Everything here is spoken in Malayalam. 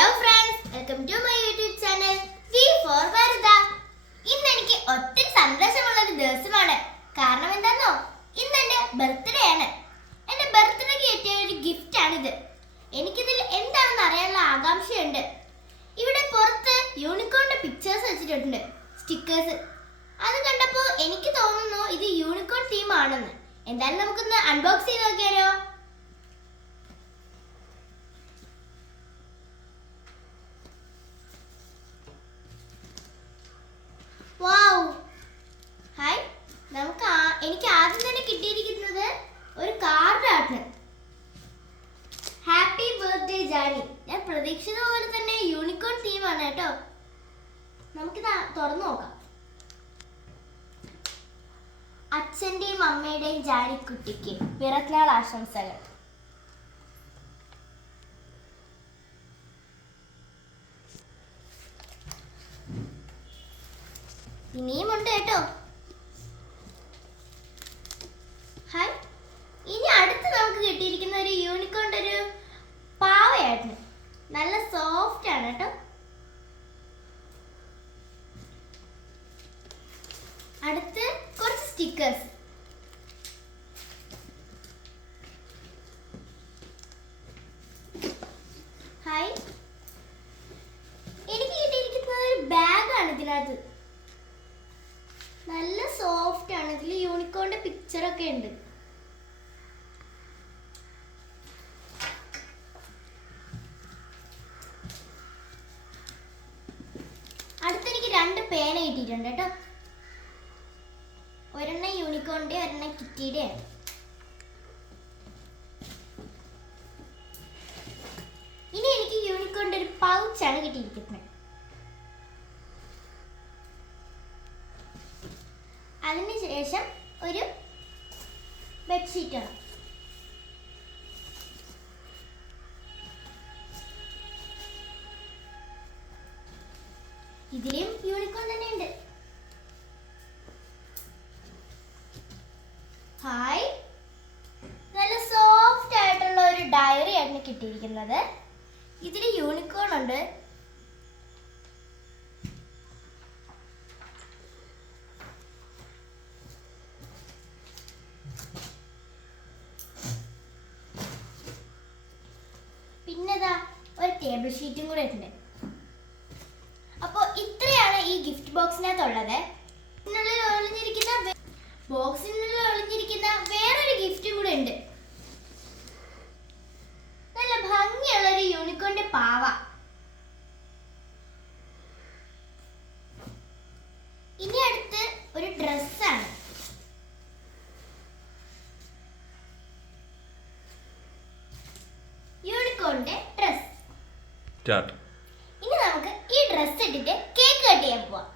Hello friends welcome to my YouTube channel V for Varada ഇന്ന് എനിക്ക് ഒത്തിരി സന്തോഷമുള്ള ഒരു ദിവസമാണ്. കാരണം എന്താണോ ഇന്ന് എന്റെ ബർത്ത്ഡേ ആണ്. എന്റെ ബർത്ത്ഡേക്ക് കിട്ടിയ ഒരു ഗിഫ്റ്റ് ആണിത്. എനിക്കിതിൽ എന്താണെന്ന് അറിയാനുള്ള ആകാംക്ഷയുണ്ട്. ഇവിടെ പുറത്ത് യൂണിക്കോണിന്റെ പിക്ചേഴ്സ് വെച്ചിട്ടുണ്ട് സ്റ്റിക്കേഴ്സ് അത് കണ്ടപ്പോൾ എനിക്ക് തോന്നുന്നു ഇത് യൂണിക്കോൺ തീമാണെന്ന് എന്തായാലും നമുക്കൊന്ന് അൺബോക്സ് ചെയ്ത് നോക്കിയാലോ വാവ് ഹായ് നമുക്ക് ആ- എനിക്ക് ആദ്യം തന്നെ കിട്ടിയിരിക്കുന്നത് ഒരു കാർഡാണ്. ഹാപ്പി ബർത്ത്ഡേ ജാനി ഞാൻ പ്രതീക്ഷിച്ച പോലെ തന്നെ യൂണിക്കോൺ തീമാണ് കേട്ടോ. നമുക്കിത് തുറന്നു നോക്കാം. അച്ഛന്റെയും അമ്മയുടെയും ജാനിക്കുട്ടിക്ക് പിറന്നാൾ ആശംസകൾ. ഇനിയുമുണ്ട് കേട്ടോ ഹായ് ഇനി അടുത്ത് നമുക്ക് കിട്ടിയിരിക്കുന്ന ഒരു യൂണിക്കോണിന്റെ ഒരു പാവയായിരുന്നു നല്ല സോഫ്റ്റ് ആണ് കേട്ടോ. അടുത്ത് കുറച്ച് സ്റ്റിക്കേഴ്സ് ഹായ് എനിക്ക് കിട്ടിയിരിക്കുന്നത് ഒരു ബാഗാണ് ഇതിനകത്ത്. നല്ല സോഫ്റ്റ് ആണ്. ഇതിൽ യൂണിക്കോണിന്റെ പിക്ചർ ഒക്കെ ഉണ്ട്. കിട്ടിയിട്ടുണ്ട് കേട്ടോ. ഒരെണ്ണം യൂണിക്കോണിന്റെ ഒരെണ്ണം കിറ്റിയുടെ ഇനി എനിക്ക് യൂണിക്കോണിന്റെ ഒരു പൗച്ചാണ് കിട്ടിയിരിക്കുന്നത്. അതിനുശേഷം ഒരു ബെഡ്ഷീറ്റ് ഇതിലും യൂണിക്കോൺ തന്നെ ഉണ്ട് ഹായ് നല്ല സോഫ്റ്റ് ആയിട്ടുള്ള ഒരു ഡയറി ആണ് കിട്ടിയിരിക്കുന്നത്. ഇതിൽ യൂണിക്കോൺ ഉണ്ട്. പിന്നെതാ ഒരു ടേബിൾ ഷീറ്റും കൂടെ ഉണ്ട് അപ്പോൾ ഇത്രയാണ് ഈ ഗിഫ്റ്റ് ബോക്സിനകത്തുള്ളത്. ഇതിനുള്ളിൽ ഒളിഞ്ഞിരിക്കുന്ന ബോക്സിനുള്ളിൽ ഒളിഞ്ഞിരിക്കുന്ന വേറൊരു ഗിഫ്റ്റും കൂടെ ഉണ്ട്. നല്ല ഭംഗിയുള്ള ഒരു യൂണിക്കോണിന്റെ പാവ. ഇനി അടുത്ത് ഒരു ഡ്രസ്സാണ്. യൂണിക്കോണിന്റെ ഡ്രസ് ഇനി നമുക്ക് ഈ ഡ്രസ് ഇട്ടിട്ട് കേക്ക് കട്ട് ചെയ്യാൻ പോവാം.